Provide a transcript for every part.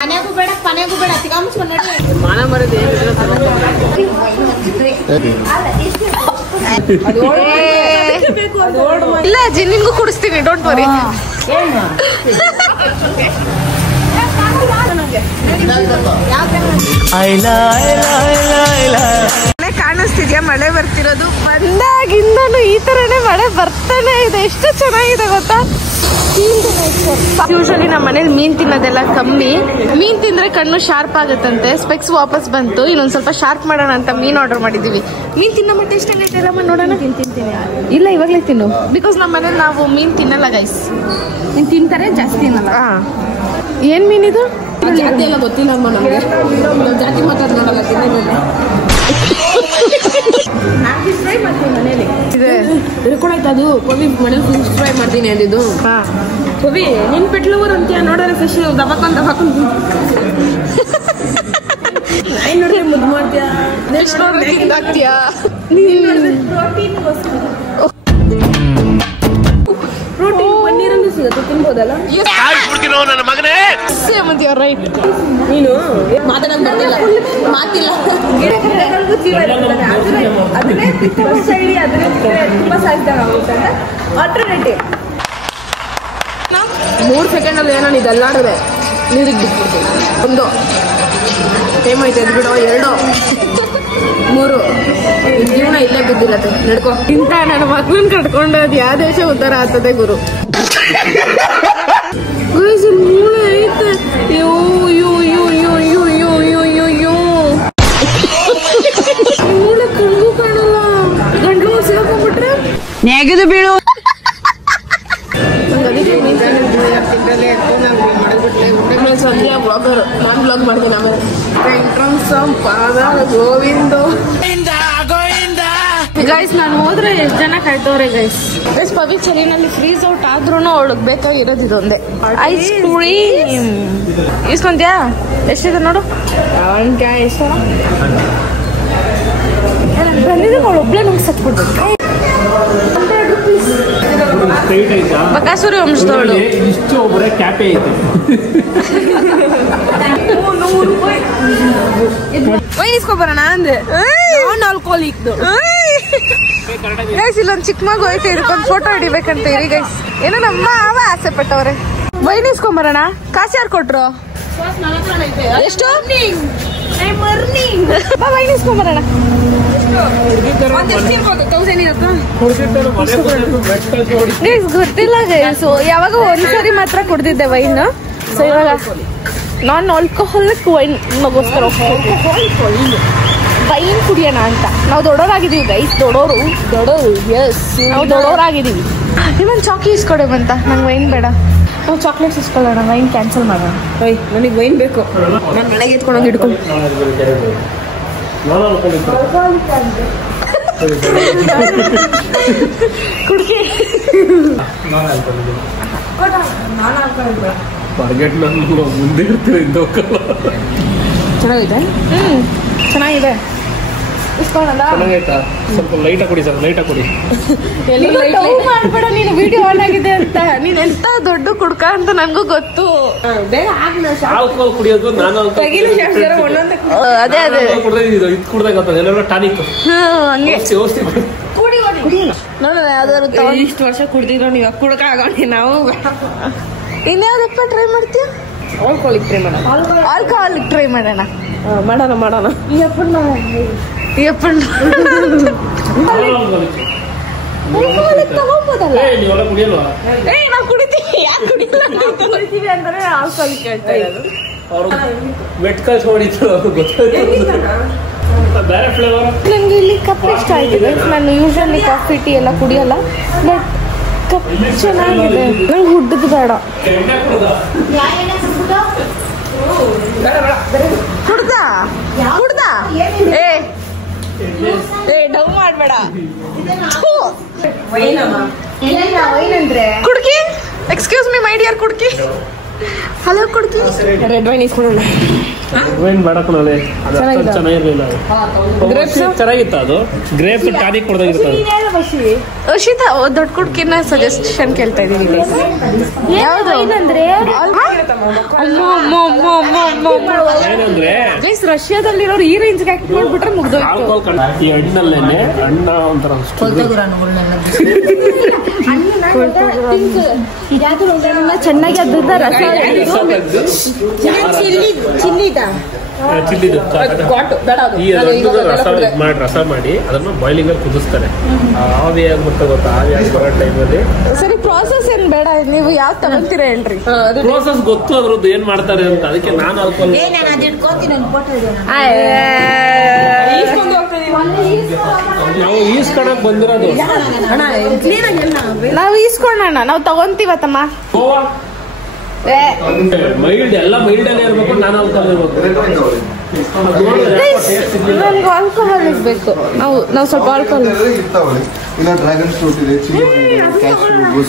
ಮನೆಗೂ ಬೇಡ ಪನೆಗೂ ಬೇಡ ತಿಗ ಮುಚ್ಕೊಂಡು ನೋಡಿ ಮಾನ ಬರೋದು ಇಲ್ಲ ಅಜ್ಜಿ ನಿನ್ಗೂ ಕುಡಿಸ್ತೀನಿ ಡೋಂಟ್ ವರಿ ಕಾಣಿಸ್ತಿದ್ಯಾ ಮಳೆ ಬರ್ತಿರೋದು ಬಂದಾಗಿಂದನು ಈ ತರನೇ ಮಳೆ ಬರ್ತಾನೆ ಇದೆ ಎಷ್ಟು ಚೆನ್ನಾಗಿದೆ ಗೊತ್ತಾ ಯೂಶಲಿ ನಮ್ಮ ಮನೇಲಿ ಮೀನ್ ತಿನ್ನೋದೆಲ್ಲ ಕಮ್ಮಿ ಮೀನ್ ತಿಂದ್ರೆ ಕಣ್ಣು ಶಾರ್ಪ್ ಆಗುತ್ತಂತೆ ಸ್ಪೆಕ್ಸ್ ವಾಪಸ್ ಬಂತು ಇನ್ನೊಂದ್ ಸ್ವಲ್ಪ ಶಾರ್ಪ್ ಮಾಡೋಣ ಅಂತ ಮೀನ್ ಆರ್ಡರ್ ಮಾಡಿದೀವಿ ಮೀನ್ ತಿನ್ನೋ ಮಟ್ಟ ಎಷ್ಟು ಎಲ್ಲಮ್ಮ ನೋಡೋಣ ತಿಂತೀನಿ ಇಲ್ಲ ಇವಾಗ್ಲೇ ತಿನ್ನು ಬಿಕಾಸ್ ನಮ್ಮ ಮನೇಲಿ ನಾವು ಮೀನ್ ತಿನ್ನಲ್ಲ ಗೈಸ್ ನೀನ್ ತಿಂತಾರೆ ಜಾಸ್ತಿ ತಿನ್ನಲ್ಲ ಏನ್ ಮೀನ್ ಇದು ಜಾತಿ ಎಲ್ಲ ಗೊತ್ತಿಲ್ಲ ಅಮ್ಮ ನಮ್ಗೆ ಜಾತಿ ಮಾತಾಡ್ ನೋಡಲ್ಲ ಫಿಶ್ ಫ್ರೈ ಮಾಡ್ತೀನಿ ಮನೇಲಿ ಹಿಡ್ಕೊಳಾಯ್ತು ಅದು ಪವಿ ಮನೇಲಿ ಫಿಶ್ ಫ್ರೈ ಮಾಡ್ತೀನಿ ಅಂದಿದ್ದು ಪವಿ ನಿನ್ ಪೆಟ್ಲವರ್ ಅಂತೀಯ ನೋಡೋಣ ಫಿಶ್ ದಬಾಕೊಂಡ್ ನೋಡ್ರಿ ಮುದ್ದು ಮಾಡ್ತೀಯಾ ಪ್ರೋಟೀನ್ ಪನ್ನೀರಂದು ಸಿಗುತ್ತೆ ತಿನ್ಬೋದಲ್ಲ ರೈಟ್ ನೀನು ಮಾತಾಡಕ್ ಬರ್ತಿಲ್ಲ ಮಾತಿಲ್ಲ ಅದನ್ನೇ ತುಂಬಾ ಸಾಯ್ತಾಗ ಆಲ್ಟರ್ನೇಟಿವ್ 3 ಸೆಕೆಂಡಲ್ಲಿ ಏನೋ ಇದೆಲ್ಲಾಡದೆ ನೀರಿಗೆ ಬಿಟ್ಬಿಡ್ತೀನಿ ಒಂದು ಟೈಮ್ ಐತೆ ಎದ್ಬಿಡೋ 2 3 ಜೀವನ ಇಲ್ಲೇ ಬಿದ್ದಿರತ್ತೆ ನಡ್ಕೊ ಇಂತ ನನ್ನ ಮಕ್ಳನ್ನ ಕಟ್ಕೊಂಡು ಅದು ಯಾವ ದೇಶ ಉದ್ಧಾರ ಆಗ್ತದೆ ಗುರು ಮೂಳೆ ಐತೆ ಯೋ ಯೋ ಯೋ ಯೋ ಯೋ ಯೋ ಯೋ ಯೋ ಯೋ ಮೂಳೆ ಕಣ್ಗೂ ಕಾಣಲ್ಲ ಗಂಟ್ಲು ಸೇರ್ಕೊಂಡ್ಬಿಟ್ರೆ ನೆಗೆದು ಬೀಳು ಸಂಧ್ಯಾ ಬ್ಲಾಗರ್ ನಾನು ಬ್ಲಾಗ್ ಮಾಡ್ತೀನಿ ಆಮೇಲೆ ಗೋವಿಂದ ಗೈಸ್ ನಾನು ಹೋದ್ರೆ ಎಷ್ಟು ಜನ ಕಾಯ್ತವ್ರೆ ಗೈಸ್ ಪವಿ ಚಳಿನಲ್ಲಿ ಫ್ರೀಸ್ ಔಟ್ ಆದ್ರೂ ಅವಳಿಗೆ ಬೇಕಾಗಿರೋದು ಇದೊಂದೇ ಐಸ್ ಕ್ರೀಮ್ ಇಸ್ಕೊಂತ್ಯಾ ಎಷ್ಟಿದೆ ನೋಡು ಎಷ್ಟು ಬಂದಿದ್ದೆ ಅವಳು ಒಬ್ಳೆ ನಮ್ಗೆ ಸತ್ಬಿಡ್ಬೇಕು ಬಕಾಸುರಿ ವಂಶದವಳು ಇಷ್ಟು ಒಬ್ಬರೇ ಕ್ಯಾಪೆ ಐತೆ ವೈನಿಸ್ಕೊಬರೋಣ ಅಂದೆ ನಾಲ್ಕೋಲಿಕ್ದು ಗೈಸ್ ಇಲ್ಲೊಂದು ಚಿಕ್ಕ ಮಗು ಐತೆ ಹಿಡ್ಕೊಂಡು ಫೋಟೋ ಹಿಡಿಬೇಕಂತ ಇರಿ ಗೈಸ್ ಏನೋ ನಮ್ಮ ಅವ ಆಸೆ ಪಟ್ಟವ್ರೆ ವೈನಿಸ್ಕೊಂಬರೋಣ ಕಾಸು ಯಾರು ಕೊಟ್ರು ಎಷ್ಟು ವೈನಿಸ್ಕೊಂಬರೋಣ ಗೊತ್ತಿಲ್ಲ ಗೈಸ್ ಯಾವಾಗ ಒಂದ್ಸರಿ ಮಾತ್ರ ಕುಡ್ದಿದ್ದೆ ವೈನ್ ಸೊ ಇವಾಗ ನಾನ್ ಆಲ್ಕೋಹಾಲಿಕ್ ವೈನ್ ಮಗೋಸ್ಕರ ವೈನ್ ಕುಡಿಯೋಣ ಅಂತ ನಾವು ದೊಡ್ಡವರಾಗಿದ್ದೀವಿ ಗೈಸ್ ದೊಡ್ಡೋರು ಎಸ್ ನಾವು ದೊಡ್ಡವರಾಗಿದ್ದೀವಿ ಇನ್ನೊಂದು ಚಾಕ್ಲೇಟ್ ಇಸ್ಕೊಡೇವಂತ ನಂಗೆ ವೈನ್ ಬೇಡ ನಾವು ಚಾಕ್ಲೇಟ್ಸ್ ಇಸ್ಕೊಳ್ಳೋಣ ವೈನ್ ಕ್ಯಾನ್ಸಲ್ ಮಾಡೋಣ ನನಗೆ ವೈನ್ ಬೇಕು ನಾನು ಮನೆಗೆ ಎತ್ಕೊಂಡೋಗಿ ಹಿಡ್ಕೊಂಡು ಕುಡ್ಕಿ ಮುಂದೆ ಇರ್ತೀವಿ ಚೆನ್ನಾಗಿದೆ ಚೆನ್ನಾಗಿದೆ ಚೆನ್ನಾಗೈತಾ ಸ್ವಲ್ಪ ಲೈಟ್ ಕೊಡಿ ಸರ್ ಲೈಟ್ ಕೊಡಿ ಮಾಡ್ಬೇಡ ನೀನು ವಿಡಿಯೋ ಆನ್ ಆಗಿದೆ ಅಂತ ನೀನ್ ಎಂತ ದೊಡ್ಡ ಕುಡ್ಕ ಅಂತ ನಂಗೂ ಗೊತ್ತು ಕುಡಿಯೋದು ನಾನು ಅದೇ ಅದೇ ಇದು ಕುಡ್ದಾಗ ಟಾನಿಕ್ ಹಂಗೆ ನೋಡೋಣ ಯಾವ್ದಾದ್ರು ಇಷ್ಟು ವರ್ಷ ಕುಡ್ದಿರೋ ನೀವು ಕುಡ್ಕ ಆಗೋಣ ನಾವು ಇನ್ಯಾವ್ದಪ್ಪ ಟ್ರೈ ಮಾಡ್ತೀಯ ಆಲ್ಕೋಹಾಲಿಕ್ ಟ್ರೈ ಮಾಡೋಣ ಆಲ್ಕೋಹಾಲಿಕ್ ಟ್ರೈ ಮಾಡೋಣ ಮಾಡೋಣ ತಗೋಬೋದಲ್ಲ ಕುಡಿಯಲ್ವಾ ನಾವು ಕುಡಿತೀವಿ ಯಾಕೆ ಕುಡಿತೀವಿ ಅಂದ್ರೆ ಆಲ್ಕೋಹಾಲಿಕ್ ಹೇಳ್ತಾ ಇರೋದು ವೆಟ್ ಕಲ್ಸ್ ಹೊಡಿತು ಬೇರೆ ಫ್ಲೇವರ್ ನಂಗೆ ಇಲ್ಲಿ ಕಪ್ ಇಷ್ಟ ಆಗಿದೆ ನಾನು ಯೂಶಲಿ ಕಾಫಿ ಟೀ ಎಲ್ಲ ಕುಡಿಯಲ್ಲ ಬಟ್ ಕಪ್ ಚೆನ್ನಾಗಿದೆ ನಂಗೆ ಹುಡ್ಡದು ಬೇಡ ಕುಡ್ದ ಏ ಡವ್ ಮಾಡ್ಬೇಡ ಕುಡ್ಕಿ ಎಕ್ಸ್ಕ್ಯೂಸ್ ಮಿ ಮೈ ಡಿಯರ್ ಕುಡ್ಕಿ ಹಲೋ ಕೊಡ್ತೀನಿ. ರೆಡ್ ವೈನ್ ಇಸ್ಕೊಳ್ಳೋಣ. ವೈನ್ ಬೇಡಕೊಳ್ಳಿ, ಅದು ಚೆನ್ನಾಗಿರಲಿಲ್ಲ. ಚೆನ್ನಾಗಿತ್ತು ಅದು. Grapes tonic ಕೊಡ್ದಾಗಿರ್ತದೆ. ಅರ್ಷಿತಾ ದೊಡ್ಡ ಕುಡ್ಕಿನ ಸಜೆಷನ್ ಕೇಳ್ತಾ ಇದೀನಿ. ಯಾವುದು ಏನಂದ್ರೆ ಏನಂದ್ರೆ ರಷ್ಯಾದಲ್ಲಿರೋರು ಈ ರೇಂಜ್ಗೆ ಆಕ್ಟ್ ಮಾಡ್ಬಿಟ್ರೆ ಮುಗ್ದೋಯ್ತು. ಈ ಹಣ್ಣಲ್ಲೇನೆ ಹಣ್ಣ ಒಂಥರ ಚೆನ್ನಾಗಿ ಅದ್ರದ ರಸ ಚಿಲ್ಲಿದು ಈ ರಸ ಮಾಡಿ ಅದನ್ನ ಬಾಯ್ಲಿಂಗ್ ಅಲ್ಲಿ ಕುದಿಸ್ತಾರೆ. ಆವಿ ಆಗ್ಬಿಟ್ಟು ಗೊತ್ತಾ, ಆವಿ ಆಗಿ ಬರೋ ಟೈಮಲ್ಲಿ. ಸರಿ, ಪ್ರಾಸೆಸ್ ಏನ್ ಬೇಡ, ನೀವು ಯಾವ ತಗೊಂತೀರಾ ಹೇಳ್ರಿ. ಪ್ರೋಸೆಸ್ ಗೊತ್ತು ಅದ್ರದ್ದು ಏನ್ ಮಾಡ್ತಾರೆ ಅಂತ. ಅದಕ್ಕೆ ನಾನು ಆಲ್ಕೋಹಾಲ್ ನಾವು ಈಸ್ಕೊಳಕ್ ಬಂದಿರೋದು. ನಾವು ಈಸ್ಕೊಳ್ಳೋಣ, ನಾವು ತಗೊಂತೀವತ್ತಮ್ಮ. ಮೈಲ್ಡ್ ಎಲ್ಲ ಮೈಲ್ಡ್ ಅಲ್ಲೇ ಇರ್ಬೇಕು. ನಾನು ಆಲ್ಕೋಹಾಲ್ ಇರ್ಬೇಕು. ನಮ್ಗೆ ಆಲ್ಕೋಹಾಲ್ ಇರ್ಬೇಕು. ನಾವು ಸ್ವಲ್ಪ ಆಲ್ಕೋಹಾಲ್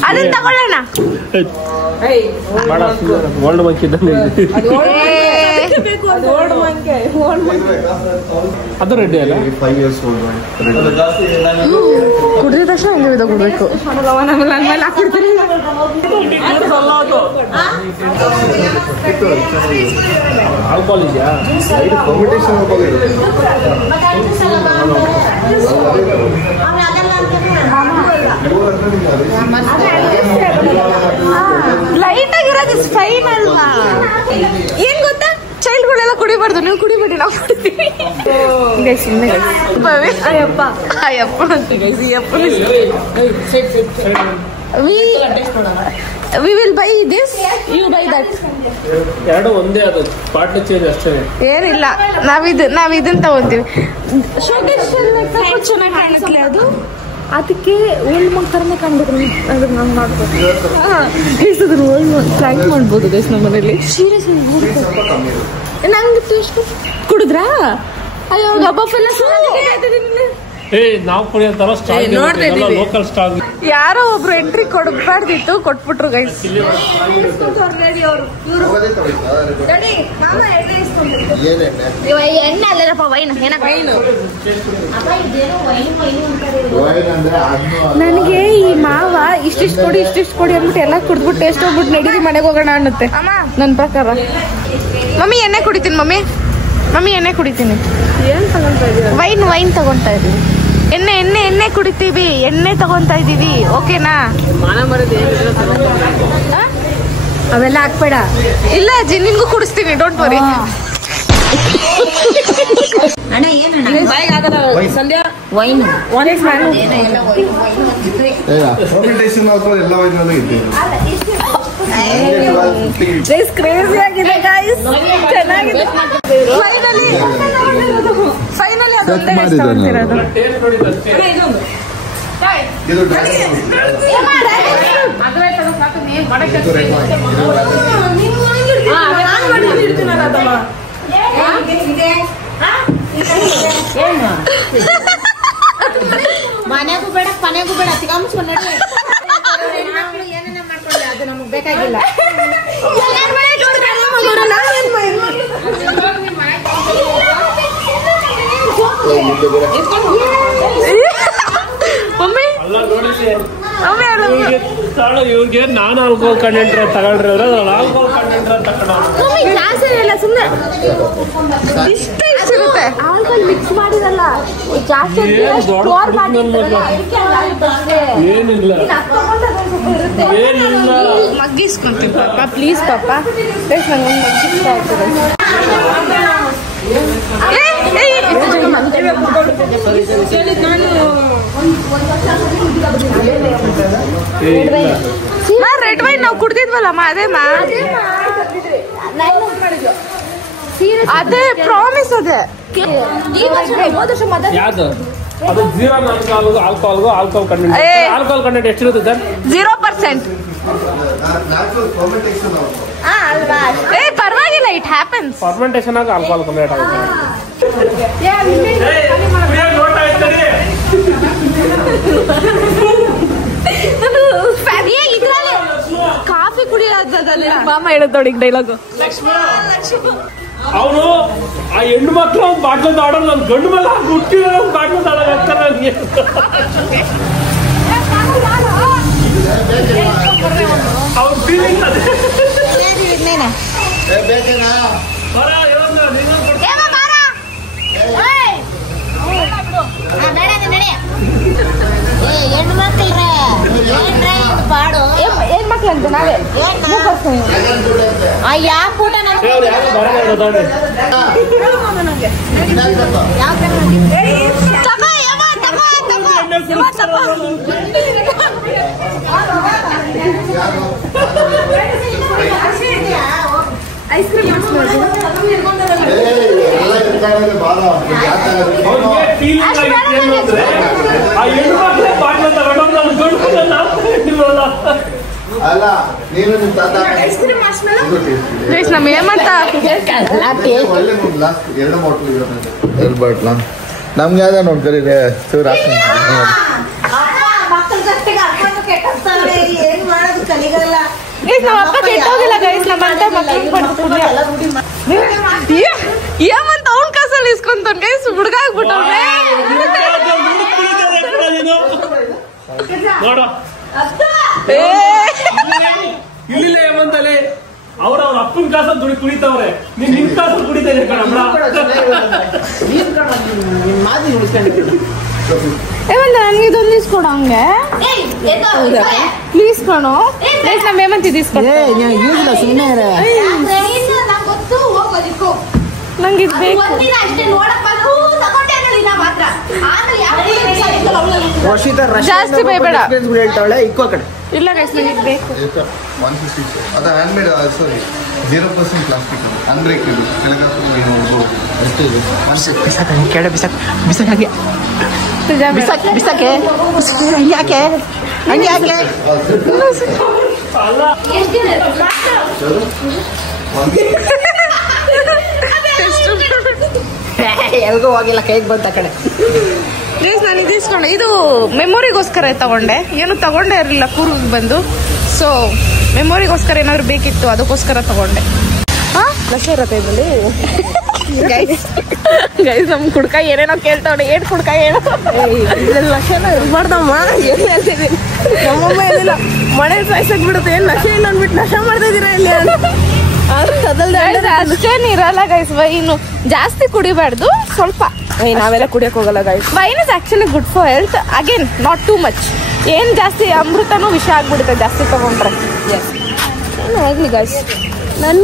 ಅದನ್ನ ತಗೊಳ್ಳೋಣ. ಓಲ್ಡ್ ಮಂಕಿದ್ದಂಗೆ ಅದು ರೆಡ್ಡಿ ಅಲ್ಲ. ಕುಡಿದ ತಕ್ಷಣ ಹಂಗೆ ಬಿದ್ದೋಗ್ಬಿಡ್ಬೇಕು. ನನ್ನ ಮೇಲೆ ಹಾಕ್ಬಿಡ್ತೀನಿ. ಆಲ್ಕೋಹಾಲ್ ಇದೆಯಾ? ಲೈಟ್ ಆಗಿರೋದು ಫೈನ್ ಅಲ್ವಾ? ಏನ್ ಗೊತ್ತಾ, ಚೈಲ್ಡ್ಗಳೆಲ್ಲ ಕುಡಿಬಾರ್ದು. ನೀವು ಕುಡಿಬೇಡಿ, ನಾವು ಕುಡಿತೀವಿ. ಅಯ್ಯಪ್ಪ ಅಯ್ಯಪ್ಪ ಅಂತ ಗೈಸ್. ಈ ಅಪ್ಪನ we will buy this, you buy that. ಎರಡು ಒಂದೇ, ಅದು ಪಾರ್ಟ್ ಚೇಂಜ್ ಅಷ್ಟೇ. ಏನಿಲ್ಲ, ನಾವ್ ಇದನ್ನ ತಗೊಂತೀವಿ. ಶೋಕೇಶ್ ಚೆನ್ನಾಗಿ ಕಾಣಿಸ್ಲಿ ಅದು. ಅದಕ್ಕೆ ಓಲ್ಡ್ ಮಂಕ್ ತರನೇ ಕಾಣ್ಬೇಕು. ಅದನ್ನ ನಂಗೆ ಮಾಡ್ಬೋದು. ಅದನ್ನ ಓಲ್ಡ್ ಮಂಕ್ ಪ್ಲಾಂಕ್ ಮಾಡ್ಬೋದು ಗೈಸ್ ನಮ್ಮ ಮನೇಲಿ. ಸೀರಿಯಸ್ ನಂಗೆ ಟೇಸ್ಟ್ ಕುಡಿದ್ರಾ? ಅಯ್ಯೋ ಗಬ್ಬಫೆಲ್ಲ ನಾವು ಕುಡಿಯೋತರ ಲೋಕಲ್ ಸ್ಟಾಕ್. ಯಾರೋ ಒಬ್ರು ಎಂಟ್ರಿ ಕೊಡಬಾರ್ದಿತ್ತು, ಕೊಟ್ಬಿಟ್ರು ಗೈಸ್. ಎಣ್ಣೆ ಅಲ್ಲರಪ್ಪ, ವೈನ್. ನನಗೆ ಈ ಮಾವ ಇಷ್ಟಿಷ್ಟು ಕೊಡಿ ಇಷ್ಟಿಷ್ಟು ಕೊಡಿ ಅಂದ್ಬಿಟ್ಟು ಎಲ್ಲ ಕುಡ್ದ್ಬಿಟ್ಟು ಟೇಸ್ಟ್ ಹೋಗ್ಬಿಟ್ಟು ನಡೀರಿ ಮನೆಗೆ ಹೋಗೋಣ ಅನ್ನತ್ತೆ ನನ್ನ ಪ್ರಕಾರ. ಮಮ್ಮಿ ಎಣ್ಣೆ ಕುಡಿತೀನಿ. ಮಮ್ಮಿ ಎಣ್ಣೆ ಕುಡಿತೀನಿ. ಏನ್ ತಗೊಂತಾ ಇದೀವಿ? ವೈನ್ ತಗೊಂತಾ ಇದೀವಿ. ಎಣ್ಣೆ ಕುಡಿತೀವಿ, ಎಣ್ಣೆ ತಗೊಂತಾ ಇದೀವಿ. ಓಕೆನಾ? ಅವೆಲ್ಲ ಹಾಕ್ಬೇಡ. ಇಲ್ಲ ಅಜ್ಜಿ, ನಿನ್ಗೂ ಕುಡಿಸ್ತೀನಿ, don't worry. Sandhya wine crazy ಆಗಿದೆ ಗೈಸ್. ಚೆನ್ನಾಗಿದೆ. ಫೈನಲಿ ಅದೊಂದೇ ತಗೊಂತಿರೋದು. ಮನೆಗೂ ಬೇಡ ಪನೆಗೂ ಬೇಡ, ಸಿಗಾಮಿಸ್ಕೊಂಡು ನೋಡಿ. ಏನೇನ ಮಾಡ್ಕೊಳ್ಳಿ, ಅದು ನಮಗ್ ಬೇಕಾಗಿಲ್ಲ. ಇವ್ರಿಗೆ ನಾನು ಆಲ್ಕೋಹಾಲ್ ಕಂಟೆಂಟ್ ತಗೊಂಡ್ರೆ ಆಲ್ಕೋಹಾಲ್ ಕಂಟೆಂಟ್ ತಗೊಂಡು ಜಾಸ್ತಿ ಇಲ್ಲ, ಸುಮ್ಮನೆ ಇಷ್ಟ ಇರುತ್ತೆ. ಆಲ್ಕೋಹಾಲ್ ಮಿಕ್ಸ್ ಮಾಡಿರಲ್ಲ ಜಾಸ್ತಿ. ಏನಿಲ್ಲ ಮಗ್ಗಿಸ್ಕೊಂತೀವಿ ಪಾಪ, ಪ್ಲೀಸ್ ಪಾಪ. ನಂಗೊಂದು ಮಗ್ಗಿಸ್ತಾ ಇರ್ತೀರ. ರೆಡ್ ವೈನ್ ನಾವು ಕುಡ್ದಿದ್ವಲ್ಲಮ್ಮ, ಅದೇ ಪ್ರಾಮಿಸ್. ಅದೇ ಯಾವ್ದು? ಅದು 0 ಆಲ್ಕೋಹಾಲ್ ಕಂಟೆಂಟ್. ಆಲ್ಕೋಹಾಲ್ ಕಂಟೆಂಟ್ ಎಷ್ಟಿರುತ್ತೆ ಸರ್? 0%. ಪರವಾಗಿಲ್ಲ, ಇಟ್ ಹ್ಯಾಪನ್ಸ್. ಫರ್ಮೆಂಟೇಷನ್ ಆಗಿ ಆಲ್ಕೋಹಾಲ್ ಕಂಟೆಂಟ್ ಆಗುತ್ತೆ. ಕಾಫಿ ಕುಡಿಯೋದಲ್ಲ ಮಾಮ ಹೇಳೋದ್ ನೋಡಿ ಡೈಲಾಗು. ಅವನು ಆ ಹೆಣ್ಣು ಮಕ್ಳು ಒಂದು ಬಾಟ್ಲು ತಾಡೋದು ನನ್ ಗಂಡು ಮೇಲೆ ಹುಟ್ಟಿರೋ ಒಂದು ಬಾಟ್ಲು ತಾಡೋದಾಗ್ತಾರೆ ನನಗೆ. ಅವ್ರ ಫೀಲಿಂಗ್ ಅದೇ. ಏನ್ ಮಕ್ಳು ಅಂತ ನಾವೇ ಯಾವ ಊಟ ಐಸ್ ಕ್ರೀಮ್ ನಮ್ಗೆ ಯಾವ್ದ ನೋಡ್ಕರಿದೆ ಏಮಂತ ಅವ್ನ್ ಕಾಸಲ್ಲಿ ಇಸ್ಕೊಂತಾನ ಗೈಸ್ ಹುಡುಗ ಆಗ್ಬಿಟ್ಟವ್ರೆ. ಇಲ್ಲ ಏಮಂತಲೇ ಅವ್ರ ಅಪ್ಪನ ಕಾಸ ದುಡಿ ಕುಡಿತವ್ರೆ, ನೀನ್ ನಿಮ್ ಕಾಸ ಕುಡಿತೇನೆ ಕಣಮ್ಮ. ನನ್ಗೆ ಇದೊಂದು ಇಸ್ಕೊಡ ಹಂಗೆ ಪ್ಲೀಸ್ ಕಣೋ. ನಮ್ಮ ಹೇಮಂತ್ ಇದು ಇಸ್ಕೊಂಡು ನಂಗೆ ಇದು ಬೇಕು. ಜಾಸ್ತಿ ಬೇಡ ಇಲ್ಲ ಗೈಸ್ ನಂಗೆ ಇದು ಬೇಕು. 150 ಅದು ಹ್ಯಾಂಡ್ಮೇಡ್ ಸಾರಿ 0% ಪ್ಲಾಸ್ಟಿಕ್ ಅನ್ಬ್ರೇಕಬಲ್ ಯಾಕೆ ಎಲ್ಗೂ ಹೋಗಿಲ್ಲ, ಕೈಗೆ ಬಂತ ಕಡೆ. ನಾನು ಇದು ಇಸ್ಕೊಂಡೆ, ಇದು ಮೆಮೊರಿಗೋಸ್ಕರ ತಗೊಂಡೆ. ಏನು ತಗೊಂಡೇ ಇರಲಿಲ್ಲ ಕೂರ್ಗಿಗೆ ಬಂದು, ಸೊ ಮೆಮೊರಿಗೋಸ್ಕರ ಏನಾದ್ರು ಬೇಕಿತ್ತು, ಅದಕ್ಕೋಸ್ಕರ ತಗೊಂಡೆ. ನಶೆ ಇರತ್ತೆ ಇದರಲ್ಲಿ ಗೈಸ್ ನಮ್ ಕುಡ್ಕ ಏನೇನೋ ಕೇಳ್ತಾವಣೆ. ಏನ್ ಕುಡ್ಕ ಹೇಳೋ ಇದ್ರಲ್ಲಿ ನಶೆನ ಇರ್ಬಾರ್ದಮ್ಮ. ಏನ್ ಹೇಳ್ತಿದ್ದೀನಿ, ನಮ್ಮಮ್ಮ ಏನಿಲ್ಲ ಮಳೆ ಸಾಯ್ಸಕ್ ಬಿಡುತ್ತೆ, ಏನ್ ನಶೆ ಇಲ್ಲ ಅಂದ್ಬಿಟ್ಟು ನಶೆ ಮಾಡ್ತಾ ಇದೀರಾ ಇಲ್ಲಿ ಅಷ್ಟೇನು ಇರಲ್ಲ ಗೈಸ್. ವೈನು ಜಾಸ್ತಿ ಕುಡಿಬಾರ್ದು, ಸ್ವಲ್ಪ. ನಾವೆಲ್ಲ ಕುಡಿಯಕ್ ಹೋಗಲ್ಲ guys. Wine is actually good for health, again not too much. ಏನ್ ಜಾಸ್ತಿ ಅಮೃತನೂ ವಿಷ ಆಗ್ಬಿಡುತ್ತೆ ಜಾಸ್ತಿ ತಗೊಂಡ್ರೆ. ಆಗ್ಲಿ ಗೈಸ್, ನನ್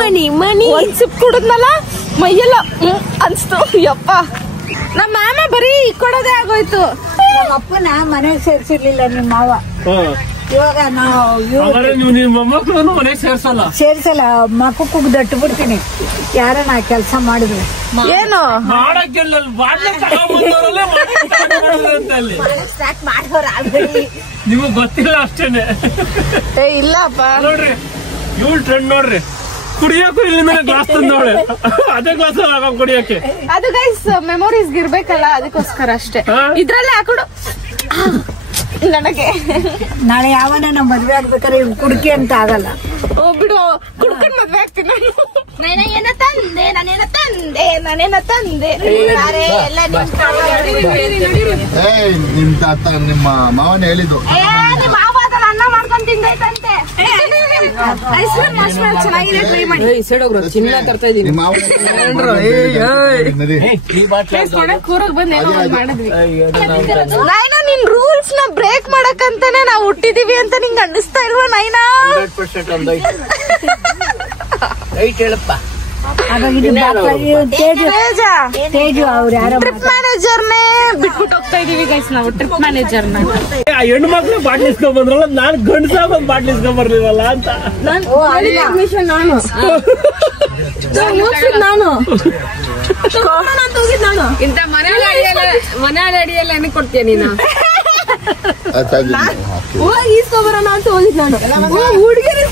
ಮನಿ ಒಂದ್ ಸಿಪ್ ಕುಡಿದ್ನಲ್ಲ ಮೈಯೆಲ್ಲ ಅನ್ಸ್ತು. ಯಪ್ಪ ನಮ್ಮ ಮಾಮ ಬರೀ ಕೊಡೋದೇ ಆಗೋಯ್ತು. ಅಪ್ಪನ ಮನೆಗೆ ಸೇರ್ಸಿರ್ಲಿಲ್ಲ ನಿಮ್ಮ ಮಾವ. ಇವಾಗ ನಾವು ನಿಮ್ಮ ಮೊಮ್ಮಕ್ಕಳನ್ನು ಮನೆಗೆ ಸೇರ್ಸಲ್ಲ ಮಕ್ಕಳು ದಟ್ಟು ಬಿಡ್ತೀನಿ ಯಾರನ್ನ ಕೆಲಸ ಮಾಡಿದ್ರೆ. ಏನು ನಿಮಗ್ ಗೊತ್ತಿಲ್ಲ ಅಷ್ಟೇನೆ. ಇಲ್ಲಪ್ಪ ನೋಡ್ರಿ ಇವ್ಳು ಟ್ರೆಂಡ್ ನೋಡ್ರಿ, ಕುಡಿಯಕ್ಕೂ ಇಲ್ಲಿಂದ ಗ್ಲಾಸ್ ತಂದವಳೆ, ಅದೇ ಗ್ಲಾಸ್ ಕುಡಿಯಕ್ಕೆ. ಅದು ಗೈಸ್ ಮೆಮೊರೀಸ್ ಇರ್ಬೇಕಲ್ಲ, ಅದಕ್ಕೋಸ್ಕರ ಅಷ್ಟೇ. ಇದ್ರಲ್ಲೇ ಹಾಕೊಡು ನನಗೆ. ನಾಳೆ ಯಾವನ ನಮ್ಮ ಮದ್ವೆ ಆಗ್ಬೇಕಾದ್ರೆ ಕುಡ್ಕಿ ಅಂತ ಆಗಲ್ಲ. ಓ ಬಿಡು, ಕುಡ್ಕೊಂಡ್ ಮದ್ವೆ ಆಗ್ತೀನಿ. ನಾನೇನ ತಂದೆ ನಿಮ್ ತಾತ ನಿಮ್ಮ ಮಾವನ ಹೇಳಿದ್ದು ಅನ್ನ ಮಾಡ್ಕೊಂಡ್ ತಿಂದೈತಂತೆ. ಐಸ್ ಕ್ರೀಮ್ ಚೆನ್ನಾಗಿದೆ, ಟ್ರೈ ಮಾಡಿ. ಚಿನ್ನ ತರ್ತಾ ಇದೀನಿ. ಕೂರಕ್ ಬಂದ್ ಏನೋ ಮಾಡಿದ್ವಿ. ನೈನಾ ನಿನ್ ರೂಲ್ಸ್ ನ ಬ್ರೇಕ್ ಮಾಡಕ್ಕಂತಾನೆ ನಾವು ಹುಟ್ಟಿದೀವಿ ಅಂತ ನಿಂಗೆ ಅನ್ನಿಸ್ತಾ ಇಲ್ವಾ ನೈನಾ? 100% ಹೇಳಪ್ಪ. ತೇಜು ಅವ್ರು ಯಾರೋ ಟ್ರಿಪ್ ಮ್ಯಾನೇಜರ್ನೇ ಬಿಟ್ಬಿಟ್ಟು ಹೋಗ್ತಾ ಇದೀವಿ ಗೈಸ್ ನಾವು. ಟ್ರಿಪ್ ಮ್ಯಾನೇಜರ್ನ ಆ ಹೆಣ್ಣು ಮಕ್ಳು ಬಾಟ್ಲಿ ಇಸ್ಕೊಂಡ್ ಬಂದ್ರಲ್ಲ, ನಾನ್ ಗಂಡಸ ಬಂದ್ ಬಾಟ್ಲಿ ಇಸ್ಕೊಂಡ್ ಬರ್ಲಿಲ್ವಲ್ಲ ಅಂತ ಇಂತ ಮನೆ ಅಡಿಯಲ್ಲ ಏನಕ್ಕೆ ಕೊಡ್ತೀಯ ನೀನು? ಈಸ್ಕೊಬರೋಣ ಅಂತ ಹೋಗಿದ್ ನಾನು. ಹುಡುಗಿಯರು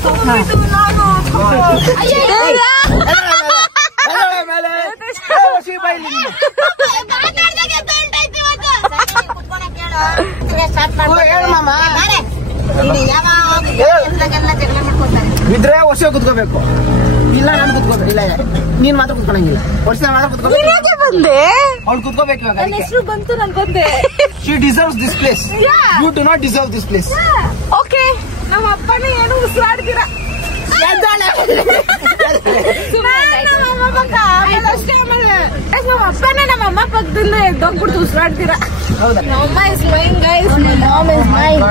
ಹೇಳು ಮಾಮ. ಕುತ್ಕೋಬೇಕು. ಇಲ್ಲ ನಾನು ಕುತ್ಕೋಬೇಕು. ಇಲ್ಲ ನೀನ್ ಮಾತ್ರ ಕುತ್ಕೊಳಂಗಿಲ್ಲ. ವರ್ಷ ಮಾತ್ರ ಕುತ್ಕೋಬೇಕು. ಬಂದೆ ಅವ್ಳು ಕುತ್ಕೋಬೇಕು ಇವಾಗ. ನನ್ನ ಹೆಸರು ಬಂತು ನಾನು ಬಂದೆ. She deserves this place. You do not deserve this place. Okay ನಮ್ಮ ಅಪ್ಪನೇ ಏನು ಉಸಿರಾಡ್ತೀರಾ ನಮ್ಮ ಅಪ್ಪನೇ ನಮ್ಮ ಅಮ್ಮ ಪಕ್ಕದಿಂದ ಎದ್ದೋಗ್ಬಿಡ್ತು ಉಸಿರಾಡ್ತೀರಾ. ನಮ್ಮಮ್ಮ is mine guys. My mom is mine.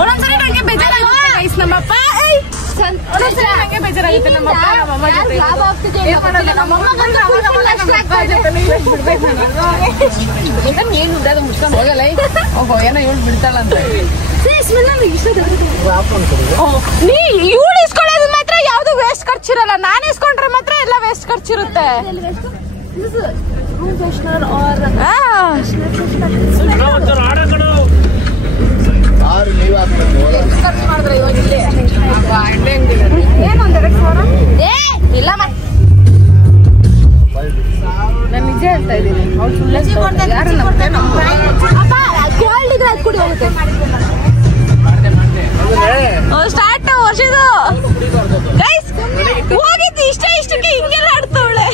ಒಂದೊಂದ್ಸರಿ ನಂಗೆ ಬೇಜಾರಾಗುತ್ತೆ ಗೈಸ್. ನಮ್ಮಪ್ಪ ಒಂದೊಂದ್ಸರಿ ನಂಗೆ ಬೇಜಾರಾಗುತ್ತೆ ನಮ್ಮಪ್ಪ ನಮ್ಮಮ್ಮ ಜೊತೆ. ಏನ್ ಮಾಡೋದು ನಮ್ಮಮ್ಮ ಬಂದ್ರೆ ಅವಾಗ ಜೊತೆ ಬಿಡ್ಬೇಕು. ಏನು ಉಡೋದು ಮುಚ್ಕೊಂಡು ಹೋಗಲ್ಲ. ಓಹೋ ಏನೋ ಇವಳು ಬಿಡ್ತಾಳಂತ. ನೀ ಇವಳು ಇಸ್ಕೊಳ್ಳೋದು ಮಾತ್ರ ಯಾವ್ದು ವೇಸ್ಟ್ ಖರ್ಚಿರಲ್ಲ. ನಾನು ಇಸ್ಕೊಂಡ್ರೆ ಮಾತ್ರ ಎಲ್ಲ ವೇಸ್ಟ್ ಖರ್ಚಿರುತ್ತೆ. ಖರ್ಚು ಮಾಡಿದ್ರೆ ಇವಾಗ ಇಲ್ಲಿ ಏನು ಒಂದೆರಡು ಸಾವಿರ ಇಲ್ಲ. ನಾನು ನಿಜ ಹೇಳ್ತಾ ಇದ್ದೀನಿ. ಅವ್ಳು ಸುಳ್ಳು ಯಾರು ನಂಬ್ತೇನೆ. ಗೋಲ್ಡ್ ಇದ್ರೆ ಅದು ಕುಡಿ ಹೋಗುತ್ತೆ. ಸ್ಟಾರ್ಟ್ ವರ್ಷದು ಗೈಸ್ ಹೋಗಿದ್ದು ಇಷ್ಟಕ್ಕೆ ಹಿಂಗೆಲ್ಲ ಆಡ್ತವಳೆ.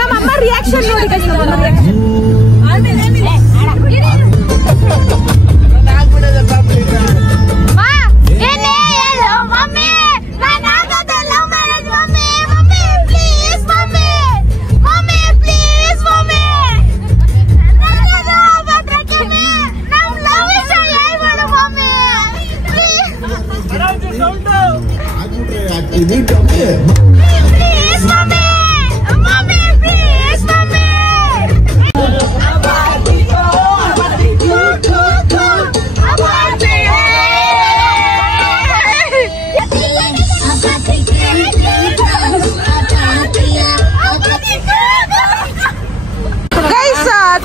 ನಮ್ಮಮ್ಮ ರಿಯಾಕ್ಷನ್ ನೋಡಿ ಗೈಸ್. ನಮ್ಮಮ್ಮ ರಿಯಾಕ್ಷನ್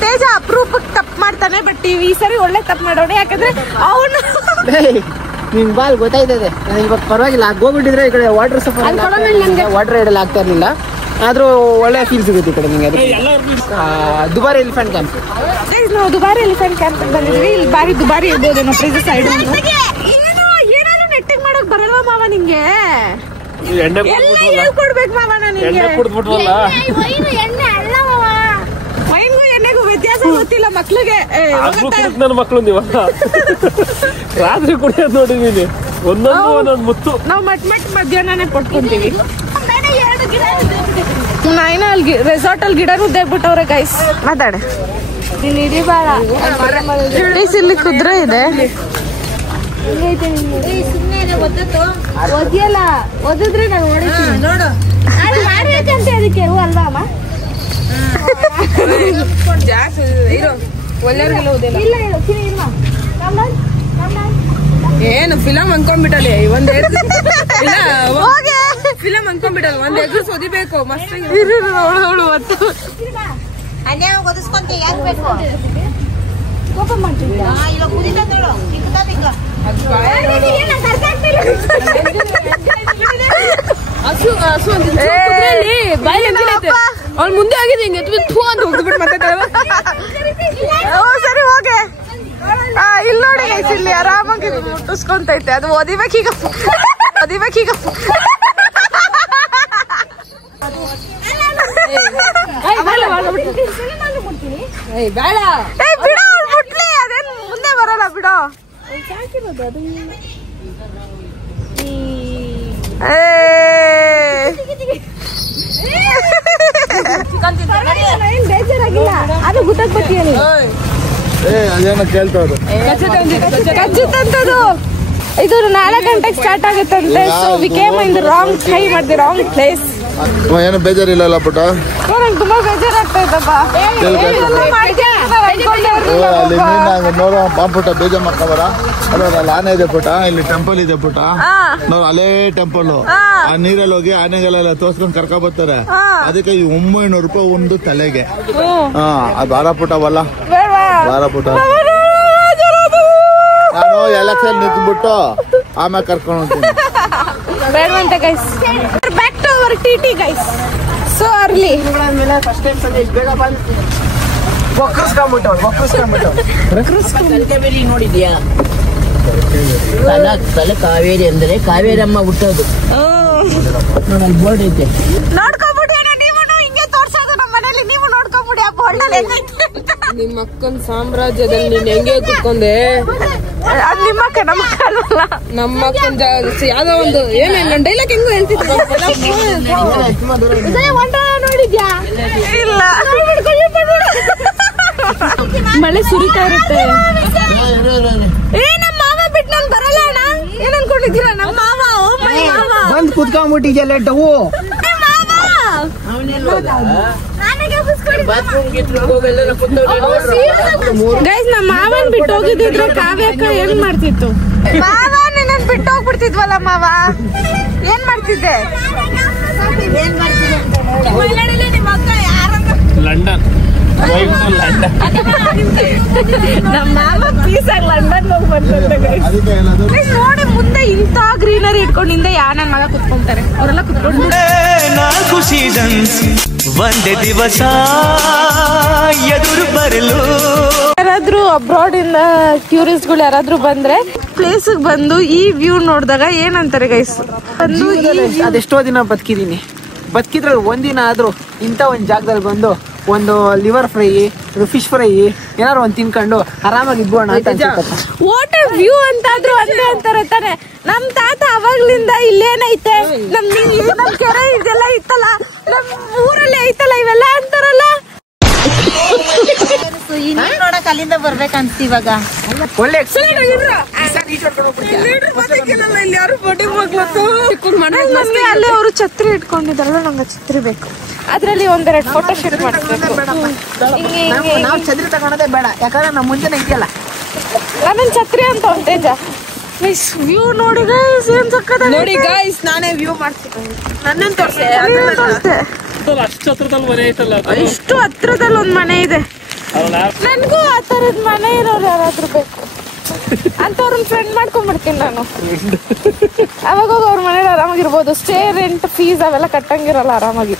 ತೇಜ ಅಪರೂಪಕ್ಕೆ ತಪ್ಪು ಮಾಡ್ತಾನೆ. ಬಟ್ ಈ ಸರಿ ಒಳ್ಳೆ ತಪ್ಪು ಮಾಡೋಣ. ಯಾಕಂದ್ರೆ ಅವನು ನಿನ್ ಬಾಲ್ ಗೊತ್ತಾಯ್ತದೆ. ಇವಾಗ ಪರವಾಗಿಲ್ಲ. ಹೋಗ್ಬಿಟ್ಟಿದ್ರೆ ಈ ಕಡೆ ವಾಟರ್ ಸಫಾರಿ ವಾಟರ್ ರೈಡ್ ಎಲ್ಲ ಆಗ್ತಾ ಇರ್ಲಿಲ್ಲ. ಆದ್ರೂ ಒಳ್ಳೆ ಫೀಲ್ ಸಿಗುತ್ತೆ ಈ ಕಡೆ ನಿಮಗೆ. ದುಬಾರಿ ಎಲಿಫೆಂಟ್ ಕ್ಯಾಂಪ್. ನಾವು ದುಬಾರಿ ಎಲಿಫೆಂಟ್ ಕ್ಯಾಂಪ್ ಬಂದಿದ್ವಿ. ಇಲ್ಲಿ ಬಾರಿ ದುಬಾರಿ ಇರ್ಬೋದೇನೋ ಪ್ರೈಸ್ ಸೈಡ್. ಏನಾದ್ರು ನೆಟ್ಟಿಂಗ್ ಮಾಡಕ್ ಬರಲ್ವಾ ಮಾವ ನಿಂಗೆ? ಹೇಳ್ಕೊಡ್ಬೇಕು ಮಾವ ನನಗೆ. ವೈನ್ಗೂ ಎಣ್ಣೆಗೂ ವ್ಯತ್ಯಾಸ ಗೊತ್ತಿಲ್ಲ ಮಕ್ಳಿಗೆ. ನನ್ನ ಮಕ್ಳು ರಾತ್ರಿ ಕುಡಿಯೋದು ನೋಡಿ ನೀನು. ಒಂದೊಂದು ಮುತ್ತು ನಾವು ಮಟ್ ಮಧ್ಯಾಹ್ನನೇ ಕೊಟ್ಕೊಂತೀವಿ. ನೈನ ಅಲ್ಲಿ ರೆಸಾರ್ಟ್ ಅಲ್ಲಿ ಗಿಡನೂ ದೇವ್ಬಿಟ್ಟವ್ರೆ ಗೈಸ್. ಮಾತಾಡ ಇಲ್ಲಿ ಕುದುರೆ ಇದೆ. ಓದಿಯಲ್ಲ ಓದಿದ್ರೆ ನಾನು ನೋಡಿದ್ದೀನಿ ನೋಡು. ಅಂತ ಅದಕ್ಕೆ ಅಲ್ವಾ ಅಮ್ಮ? ಏನು ಫಿಲಮ್ ಅನ್ಕೊಂಡ್ಬಿಟ್ಟಲೆ ಒಂದ್ ಫಿಲಮ್ ಅನ್ಕೊಂಡ್ಬಿಟ್ಟಲ್ಲ. ಒಂದ್ ಎಗ್ರು ಸೋದಿಬೇಕು ಮಸ್ತ್. ಅವ್ಳು ಮುಂದೆ ಆಗಿದೆ ಹಿಂಗೆ ಥೂ ಅಂತ ಹೋಗ್ಬಿಟ್ಟು ಮಾತಾಡ್ತಾರಲ್ಲ. ಸರಿ ಹೋಗೆ. ಇಲ್ಲಿ ನೋಡಿ ಇಲ್ಲಿ ಆರಾಮಾಗಿ ಮುಟ್ಟಿಸ್ಕೊಂತೈತೆ. ಅದು ಓದಿಬೇಕೀಗ ಬೇಡ ಬಿಡ ಮುಟ್ಲಿ. ಅದೇನು ಮುಂದೆ ಬರಲ್ಲ ಬಿಡೋ. ಬೇಜಾರಾಗಿಲ್ಲ. ಅದು ಗುಟ್ಟಕ್ ಬರ್ತೀಯ ನೀನು. ಅದೇನೋ ಕೇಳ್ತಾವ್ರು. ಖಚಿತಂತದು ಇದು 4 ಗಂಟೆಗೆ ಸ್ಟಾರ್ಟ್ ಆಗುತ್ತಂತೆ. So we came in the wrong time at the wrong place. ಏನು ಬೇಜಾರಿಲ್ಲ ಪುಟ? ನಂಗೆ ತುಂಬಾ ಬೇಜಾರಾಗ್ತಾ ಇದ್ದಪ್ಪ. ನೋಡ ಪಾಂಪುಟ ಬೇಜಾರ್ ಮಾಡ್ತಾವರ. ಅಲ್ಲಿ ಆನೆ ಇದೆ ಪುಟ. ಇಲ್ಲಿ ಟೆಂಪಲ್ ಇದೆ ಪುಟ. ನೋಡು ಅಲ್ಲೇ ಟೆಂಪಲ್. ಆ ನೀರಲ್ಲಿ ಹೋಗಿ ಆನೆಗಳೆಲ್ಲ ತೋರ್ಸ್ಕೊಂಡ್ ಕರ್ಕೊಂಡ್ ಬರ್ತಾರೆ. ಅದಕ್ಕೆ 900 ರೂಪಾಯಿ ಒಂದು ತಲೆಗೆ. ಬಾರ ಪುಟವಲ್ಲ ಬಾರ ಪುಟ. ನಾನು ಎಲೆಕ್ಷನ್ ನಿಂತ್ಬಿಟ್ಟು ಆಮೇಲೆ ಕರ್ಕೊಂಡು ಹೋಗ್ತೀನಿ. ಬೇಡವಂತೆ guys. Back to our TT guys. So early first time ಬೇಗ ಬಂದು ನೋಡಿದ್ಯಾ ತಲೆ ಕಾವೇರಿ ಅಂದ್ರೆ ಕಾವೇರಿ ಅಮ್ಮ ಹುಟ್ಟೋದು ನೋಡಿ ಬೋರ್ಡ್ ಐತೆ ನೋಡ್ಕೊಂಬಿಡಿ ನೀವು ಹಿಂಗೆ ತೋರ್ಸೋದು ನಮ್ಮ ಮನೇಲಿ ನೀವು ನೋಡ್ಕೊಂಬಿಡಿ ಆ ಬೋರ್ಡಲ್ಲಿ ನಿಮ್ಮ ಅಕ್ಕನ ಸಾಮ್ರಾಜ್ಯದಲ್ಲಿ ನೀನ್ ಹೆಂಗೆ ಕುತ್ಕೊಂಡೆ ಅದು ನಿಮ್ಮ ಅಕ್ಕ ನಮ್ಮ ಅಕ್ಕ ಅಲ್ವಲ್ಲ ನಮ್ಮ ಅಕ್ಕನ ಯಾವ್ದೋ ಒಂದು ಏನೇನು ಡೈಲಾಗ್ ಹೆಂಗೋ ಹೇಳ್ತಿದ್ರು ನೋಡಿದ್ಯಾ ಇಲ್ಲ ಮಳೆ ಸುರಿತಾ ಇರುತ್ತೆ ಏ ನಮ್ಮ ಮಾವ ಬಿಟ್ಟು ನಾನು ಬರಲ್ಲ ಅಣ್ಣ ಏನ್ ಅನ್ಕೊಂಡಿದ್ದೀರಾ ನಮ್ಮ ಮಾವ ಓ ಮೈ ಮಾವ ಬಂದ್ ಕುತ್ಕೊಂಡ್ಬಿಟ್ಟಿದ್ಯಲ್ಲ ಡವು ಗೈಸ್ ನಮ್ಮ ಮಾವನ್ ಬಿಟ್ಟು ಹೋಗಿದ್ರೆ ಕಾವ್ಯಕ್ಕ ಏನ್ ಮಾಡ್ತಿತ್ತು ಮಾವ ನಿನ್ನ ಬಿಟ್ಟು ಹೋಗ್ಬಿಡ್ತಿದ್ವಲ್ಲ ಮಾವ ಏನ್ ಮಾಡ್ತಿದ್ದೆ ಲಂಡನ್ ನಮ್ಮ ಮಾವ ಪೀಸ್ ಆಗಿ ಲಂಡನ್ ಹೋಗಿ ಬಂದ ನೋಡಿ ಮುಂದೆ ಇಂತ ಗ್ರೀನರಿ ಇಟ್ಕೊಂಡು ಹಿಂದೆ ನನ್ನ ಮಗ ಕುತ್ಕೊಂತಾರೆ ಅವರೆಲ್ಲ ಕುತ್ಕೊಂಡು 4 ಸೀಸನ್ಸ್ ಒಂದೇ ದಿವಸ ಎದುರು ಬರಲು ಯಾರಾದ್ರೂ ಅಬ್ರಾಡ್ ಇಂದ ಟೂರಿಸ್ಟ್ ಗಳು ಯಾರಾದ್ರೂ ಬಂದ್ರೆ ಪ್ಲೇಸ್ ಬಂದು ಈ ವ್ಯೂ ನೋಡಿದಾಗ ಏನಂತಾರೆ ಗೈಸ್ ಬಂದು ಅದೆಷ್ಟೋ ದಿನ ಬದುಕಿದ್ರಲ್ಲಿ ಒಂದಿನ ಆದ್ರೂ ಇಂಥ ಒಂದ್ ಜಾಗದಲ್ಲಿ ಬಂದು ಒಂದು ಲಿವರ್ ಫ್ರೈ ಫಿಶ್ ಫ್ರೈ ಏನಾರು ಒಂದ್ ತಿನ್ಕೊಂಡು ಆರಾಮಾಗಿ ಇದ್ಬೋಣ ಅಂತ ವಾಟರ್ ವ್ಯೂ ಅಂತಾದ್ರೂ ಅಲ್ಲೇ ಅಂತಾರೆ ತಾನೆ ನಮ್ ತಾತ ಅವಾಗ್ಲಿಂದ ಇಲ್ಲೇನೈತೆ ನಮ್ ಕೆರೆ ಇದೆಲ್ಲ ಇತ್ತಲ್ಲ ನಮ್ ಊರಲ್ಲೇ ಐತಲ್ಲ ಇವೆಲ್ಲ ಅಂತಾರಲ್ಲ ನೋಡಕ್ ಅಲ್ಲಿಂದ ಬರ್ಬೇಕಂತ ಇವಾಗ ಒಳ್ಳೆ ನಮ್ಗೆ ಅಲ್ಲಿ ಅವರು ಛತ್ರಿ ಇಟ್ಕೊಂಡಿದಾರಲ್ಲ ನಂಗೆ ಛತ್ರಿ ಬೇಕು ಅದ್ರಲ್ಲಿ ಒಂದೆರಡು ಫೋಟೋ ಶೂಟ್ ಮಾಡ್ಬೇಕು ನಾವು ಛತ್ರಿ ತಗೊಳೋದೇ ಬೇಡ ಯಾಕಂದ್ರೆ ನಮ್ಮ ಮುಂಚೆನೆ ಇದೆಯಲ್ಲ ನಾನೇನ್ ಛತ್ರಿ ಅಂತ ತೇಜ ವ್ಯೂ ನೋಡಿ ನೋಡಿ ಗೈಸ್ ನಾನೇ ವ್ಯೂ ಮಾಡ್ತೀನಿ ನನ್ನನ್ನು ತೋರಿಸಿ ಅಷ್ಟು ಹತ್ರದಲ್ಲಿ ಮನೆ ಐತಲ್ಲ ಇಷ್ಟು ಹತ್ರದಲ್ಲಿ ಒಂದ್ ಮನೆ ಇದೆ ನನ್ಗೂ ಆ ತರದ್ ಮನೆ ಇರೋರು ಯಾರಾದ್ರೂ ಬೇಕು ಅಂತವ್ರನ್ನ ಫ್ರೆಂಡ್ ಮಾಡ್ಕೊಂಡ್ಬಿಡ್ತೀನಿ ನಾನು ಅವಾಗ ಅವ್ರ ಮನೇಲಿ ಆರಾಮಾಗಿರ್ಬೋದು ಸ್ಟೇ ರೆಂಟ್ ಫೀಸ್ ಅವೆಲ್ಲ ಕಟ್ಟಂಗಿರಲ್ಲ ಆರಾಮಾಗಿ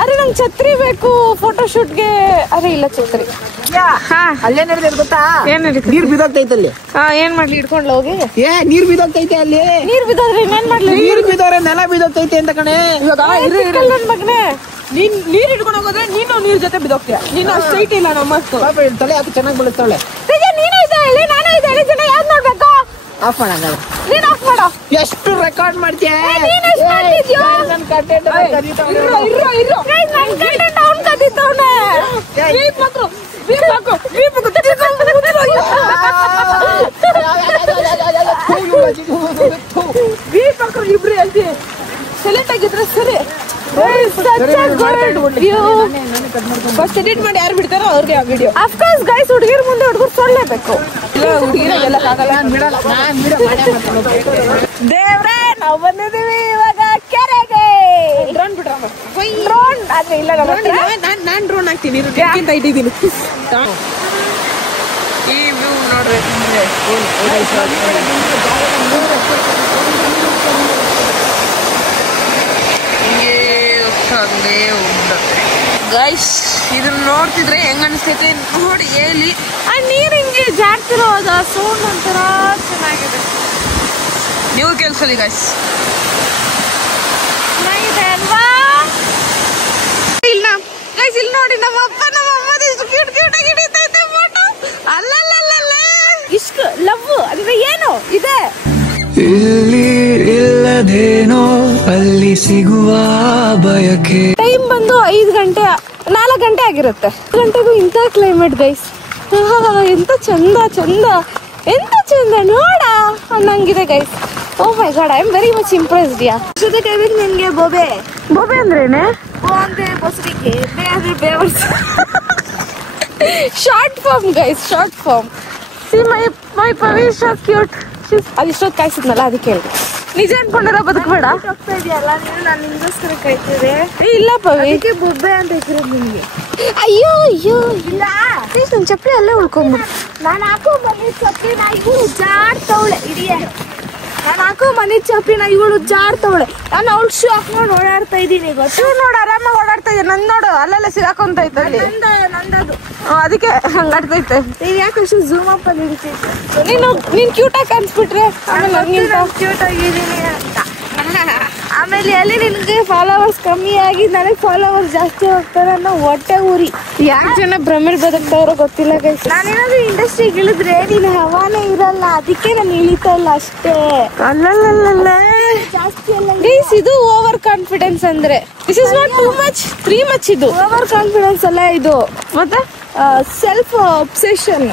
ಅರೆ ನಂಗೆ ಛತ್ರಿ ಬೇಕು ಫೋಟೋ ಶೂಟ್ಗೆ ಅರೆ ಇಲ್ಲ ಛತ್ರಿ ಅಲ್ಲೇನ್ ಹೇಳಿದ್ರೆ ಗೊತ್ತಾ ನೀರ್ ಬಿದ್ದೋಗ್ತೈತೆ ಅಲ್ಲಿ ಏನ್ ಮಾಡ್ಲಿ ಇಟ್ಕೊಂಡ್ಲ ಹೋಗಿ ನೀರ್ ಬಿದ್ದೋಗ್ತೈತೆ ಅಲ್ಲಿ ನೀರ್ ಬಿದ್ದೋದ್ರೆ ಇನ್ನೇನ್ ಮಾಡ್ಲಿ ನೀರ್ ಬಿದ್ದೋರೆ ನೆಲ ಬಿದ್ದೋಗ್ತೈತೆ ಅಂತ ಕಣೆ ನನ್ ಮಗನೇ ನೀರ್ ಇಟ್ಕೊಂಡು ಹೋಗೋದ್ರೆ ನೀನು ನೀರ್ ಜೊತೆ ಬಿದ್ದೋಗ್ತೀಯ ನೀನು ಅಷ್ಟು ಸೈಟ್ ಇಲ್ಲ ನಮ್ಮಷ್ಟು ತಲೆ ಹಾಕಿ ಚೆನ್ನಾಗಿ ಬೆಳೆಸ್ತಾಳೆ ನೀನು ಇದೆ ಹೇಳಿ ನಾನು ಇದೆ ಹೇಳಿ ಜನ ಯಾವ್ದು ನೋಡ್ಬೇಕು ಆಫ್ ಮಾಡಂಗ ನೀನ್ ಆಫ್ ಮಾಡೋ ಎಷ್ಟು ರೆಕಾರ್ಡ್ ಮಾಡ್ತೀಯ ಇಬ್ರು ಹೇಳ್ತಿ ಸೆಲೆಕ್ಟ್ ಆಗಿದ್ರೆ ಸರಿ ಫಸ್ಟ್ ಎಡಿಟ್ ಮಾಡಿ ಯಾರು ಬಿಡ್ತಾರೋ ಅವ್ರಿಗೆ ಆ ವಿಡಿಯೋ ಅಫ್ಕೋರ್ಸ್ ಗೈಸ್ ಹುಡುಗಿರ್ ಮುಂದೆ ಹುಡುಗರು ಸೊಳ್ಳೇಬೇಕು ಹುಡುಗಿರೆಲ್ಲ ದೇವ್ರೆ ನಾವು ಬಂದಿದೀವಿ ಇವಾಗ ಕೆರೆಗೆ ಡ್ರೋನ್ ಬಿಡ್ರಮ್ಮ ಡ್ರೋನ್ ಆದ್ರೆ ಇಲ್ಲ ನಾನ್ ಡ್ರೋನ್ ಹಾಕ್ತೀನಿ ಇದಕ್ಕಿಂತ ಇಟ್ಟಿದ್ದೀನಿ ಈ ವ್ಯೂ ನೋಡ್ಬೇಕು ಗೈಸ್ ಇದನ್ನ ನೋಡ್ತಿದ್ರೆ ಹೆಂಗ ಅನಿಸ್ತೈತೆ ನೋಡಿ ಹೇಳಿ ಆ ನೀರ್ ಹಿಂಗೆ ಜಾಡ್ತಿರೋದ ಸೌಂಡ್ ಒಂಥರ ಚೆನ್ನಾಗಿದೆ ನೀವು ಕೇಳಿಸಲಿ ಗೈಸ್ ಚೆನ್ನಾಗಿದೆ ಅಲ್ವಾ ಇಲ್ಲ ಗೈಸ್ ಇಲ್ಲಿ ನೋಡಿ ನಮ್ಮ ಅಪ್ಪ ನಮ್ಮ ಅಮ್ಮ ಇಷ್ಟು ಕ್ಯೂಟ್ ಕ್ಯೂಟ್ ಆಗಿ ಹಿಡಿತೈತೆ ಫೋಟೋ ಅಲ್ಲಲ್ಲಲ್ಲ ಇಷ್ಟು ಲವ್ ಅಂದ್ರೆ ಏನು ಇದೆ ಇಲ್ಲಿ ಇಲ್ಲದೇನೋ ಅಲ್ಲಿ ಸಿಗುವ ಬಯಕೆ ಟೈಮ್ ಬಂದು 5 ಗಂಟೆ 4 ಗಂಟೆ ಆಗಿರುತ್ತೆ ಗಂಟೆಗೂ ಇಂಥ ಕ್ಲೈಮೇಟ್ ಗೈಸ್ ಎಂತ ಚಂದ ಎಂತ ಚಂದ ನೋಡ ಅನ್ನಂಗಿದೆ guys oh my God I am very much impressed ಯಾ ಜೊತೆ ಕೈಬೇಕು ನಿನ್ಗೆ ಬೊಬೆ ಅಂದ್ರೇನೆ ಬೊ ಅಂದ್ರೆ ಬಸರಿಗೆ ಬೇ ಅಂದ್ರೆ ಬೇವರ್ಸ್ short form guys short form see my Pavi so cute ಅದಿಷ್ಟೊತ್ತು ಕಾಯಿಸಿದ್ನಲ್ಲ ಅದಕ್ಕೆ ಹೇಳಿ ನಿಜ ಅನ್ಕೊಂಡ್ರ ಬದುಕಬೇಡ ನಾನು ನಿಮ್ಗೋಸ್ಕರ ಕಾಯ್ತಿದೆ ಇಲ್ಲ ಪವಿ ಬೊಬ್ಬೆ ಅಂತ ಇಟ್ಟಿರೋದು ನಿಮ್ಗೆ ಅಯ್ಯೋ ಇಲ್ಲ ನನ್ ಚಪ್ಪಲಿ ಅಲ್ಲೇ ಉಳ್ಕೊಂಡ್ಬಿಡು ನಾನು ಹಾಕೋ ಬಂದಿ ಚಪ್ಪಲಿ ನಾ ಇವು ಜಾಡ್ತವಳೆ ಇಡಿಯೇ ನಾನು ಹಾಕೋ ಮನೆ ಚಾಪಿನ ಇವಳು ಜಾಡ್ತವಳೆ. ನಾನು ಅವಳು ಶೂ ಹಾಕೊಂಡು ಓಡಾಡ್ತಾ ಇದ್ದೀನಿ. ಶೂ ನೋಡು ಆರಾಮಾಗಿ ಓಡಾಡ್ತಾ ಇದ್ದೀನಿ. ನನ್ ನೋಡು ಅಲ್ಲೆಲ್ಲ ಸಿಗಾಕೊಂತೈತೆ ಅಲ್ಲಿ. ನಂದದು ಅದಕ್ಕೆ ಹಂಗಾಡ್ತೈತೆ. ನೀನ್ ಯಾಕೆ ಅಷ್ಟು ಝೂಮ್ ಅಪ್ ಅಲ್ಲಿ ಹಿಡಿತೈತೆ? ನೀನ್ ಕ್ಯೂಟಾಗಿ ಕಾಣಿಸ್ಬಿಟ್ರೆ ಆಮೇಲೆ ನನಗಿಂತ ಕ್ಯೂಟ್ ಆಗಿದ್ದೀನಿ ಅಂತ. ಆಮೇಲೆ ಅಲ್ಲಿ ನಿನ್ಗೆ ಫಾಲೋವರ್ಸ್ ಕಮ್ಮಿ ಆಗಿ ನನಗೆ ಫಾಲೋವರ್ಸ್ ಜಾಸ್ತಿ ಹೋಗ್ತಾರೆ ಅನ್ನೋ ಹೊಟ್ಟೆ ಊರಿ. ಯಾಕೆ ಜನ ಭ್ರಮೆಲ್ ಬದುಕ್ತಾವ್ರೋ ಗೊತ್ತಿಲ್ಲ ಗೈಸ್. ನಾನೇನಾದ್ರೂ ಇಂಡಸ್ಟ್ರಿಗೆ ಇಳಿದ್ರೆ ನೀನು ಹವಾನೇ ಇರಲ್ಲ, ಅದಕ್ಕೆ ನಾನು ಇಳಿತಾ ಇಲ್ಲ ಅಷ್ಟೇ. ಅಲ್ಲಲ್ಲ ಜಾಸ್ತಿ ಅಲ್ಲ ಗೈಸ್, ಇದು ಓವರ್ ಕಾನ್ಫಿಡೆನ್ಸ್ ಅಂದ್ರೆ. This is not too much, three much. ಇದು ಓವರ್ ಕಾನ್ಫಿಡೆನ್ಸ್ ಅಲ್ಲ, ಇದು ಮತ್ತೆ ಸೆಲ್ಫ್ ಅಬ್ಸೆಷನ್.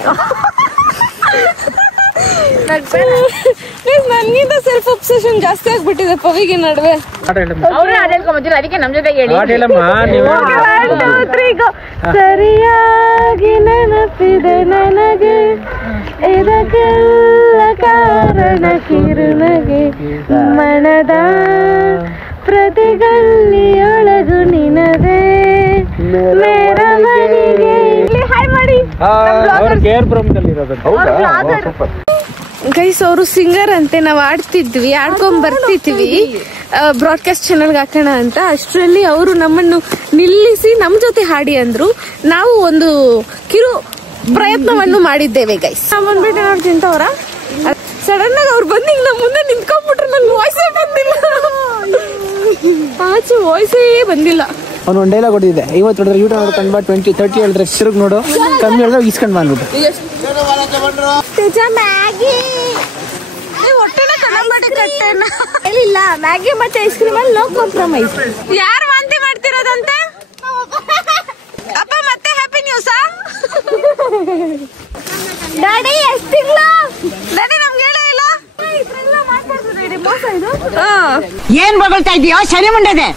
ನನ್ಗಿಂತ ಸೆಲ್ಫ್ ಅಬ್ಸೆಷನ್ ಜಾಸ್ತಿ ಆಗ್ಬಿಟ್ಟಿದೆ ಪವಿಗೆ ನಡುವೆ. ಅದಕ್ಕೆ ನಮ್ ಜೊತೆ ಹೇಳಿ. ಸರಿಯಾಗಿ ನೆನಪಿದೆ ನನಗೆ, ಇದಕ್ಕೆಲ್ಲ ಕಾರಣ ಕಿರುನಗೆ, ಮನದ ಪ್ರತಿಗಲ್ಲಿಯೊಳಗು ನಿನದೇ ಮೆರವಣಿಗೆ. ಹಾಯ್ ಮಾಡಿ. ಗೈಸ್ ಅವರು ಸಿಂಗರ್ ಅಂತೆ. ನಾವು ಆಡ್ತಿದ್ವಿ, ಆಡ್ಕೊಂಡ್ ಬರ್ತಿದ್ವಿ ಬ್ರಾಡ್ಕಾಸ್ಟ್ ಚಾನಲ್ಗೆ ಹಾಕೋಣ ಅಂತ. ಅಷ್ಟರಲ್ಲಿ ಅವರು ನಮ್ಮನ್ನು ನಿಲ್ಲಿಸಿ ನಮ್ಮ ಜೊತೆ ಹಾಡಿ ಅಂದ್ರು. ನಾವು ಒಂದು ಕಿರು ಪ್ರಯತ್ನವನ್ನು ಮಾಡಿದ್ದೇವೆ ಗೈಸ್. ಬಂದ್ಬಿಟ್ಟು ಏನಾದ್ರು ತಿಂತವ್ರ ಸಡನ್ ಆಗಿ ಅವ್ರು ಬಂದು ನಮ್ಮ ಮುಂದೆ ನಿಂತ್ಕೊಂಡ್ಬಿಟ್ರು. ನನ್ ವಾಯ್ಸೇ ಬಂದಿಲ್ಲ, ಆಚೆ ವಾಯ್ಸೇ ಬಂದಿಲ್ಲ. ಅವ್ನು ಒಂದು ಡೈಲಾಗ್ ಹೊಡೆದಿದೆ, ಇವತ್ತು ಹೊಡೆದ್ರೆ ಯೂಟ್ಯೂಬ್ ನೋಡ್ಕೊಂಡು ಬಾ, 20-30 ಹೇಳಿದ್ರೆ ತಿರುಗಿ ನೋಡು, ಕಮ್ಮಿ ಹೇಳಿದ್ರೆ ಇಸ್ಕೊಂಡು ಬಂದ್ಬಿಟ್ಟು. ಇಲ್ಲ ಮ್ಯಾಗಿ ಮತ್ತೆ ಐಸ್ ಕ್ರೀಮ್ ಅಲ್ಲಿ ನೋ ಕಾಂಪ್ರಮೈಸ್. ಯಾರು ವಾಂತಿ ಮಾಡ್ತಿರೋದಂತೆ ಅಪ್ಪ? ಮತ್ತೆ ಹ್ಯಾಪಿ ನ್ಯೂಸ್ ಡ್ಯಾಡಿ? ಎಷ್ಟು ತಿಂಗಳು ಡ್ಯಾಡಿ? ನಮ್ಗೆ ಹೇಳೇ ಇಲ್ಲ. ಏನ್ ಬಗಳ್ತಾ ಇದೀಯೋ ಶನಿ ಮುಂಡೆದೆ?